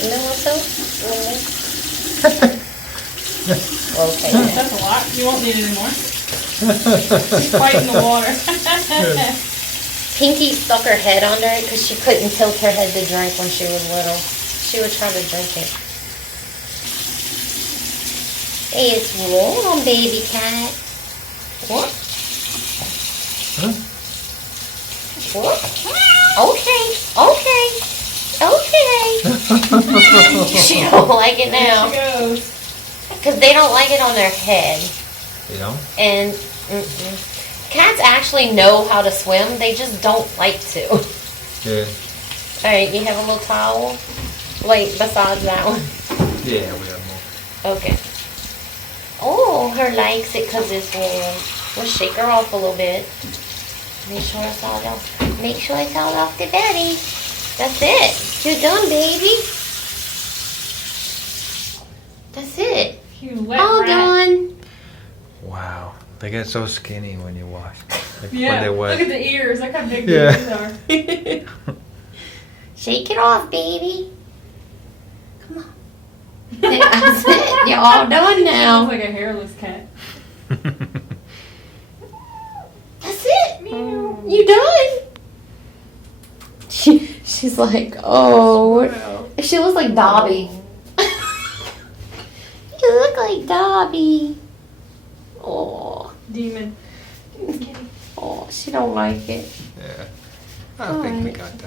You know what though? Okay. That's a lot. You won't need it anymore. She's fighting the water. Pinky stuck her head under it because she couldn't tilt her head to drink when she was little. She would try to drink it. It's warm, baby cat. What? Huh? What? Okay. She don't like it now. There she goes. Because they don't like it on their head. You know? And cats actually know how to swim. They just don't like to. Yeah. Alright, you have a little towel? Like, besides that one? Yeah, we have more. Okay. Oh, her likes it because it's warm. We'll shake her off a little bit. Make sure it's all off. Make sure it's all off the daddy. That's it. You're done, baby. That's it. You wet All rat. done. Wow. They get so skinny when you wash. Like Yeah, when they're look wet. at the ears. Look how big Yeah. the ears are. Shake it off, baby. Come on. That's it. You're all done Looks now. like a hairless cat. That's it. You done? She's like, oh. She looks like Dobby. You look like Dobby. Oh. Demon. Oh, she don't like it. Yeah. I think we got that.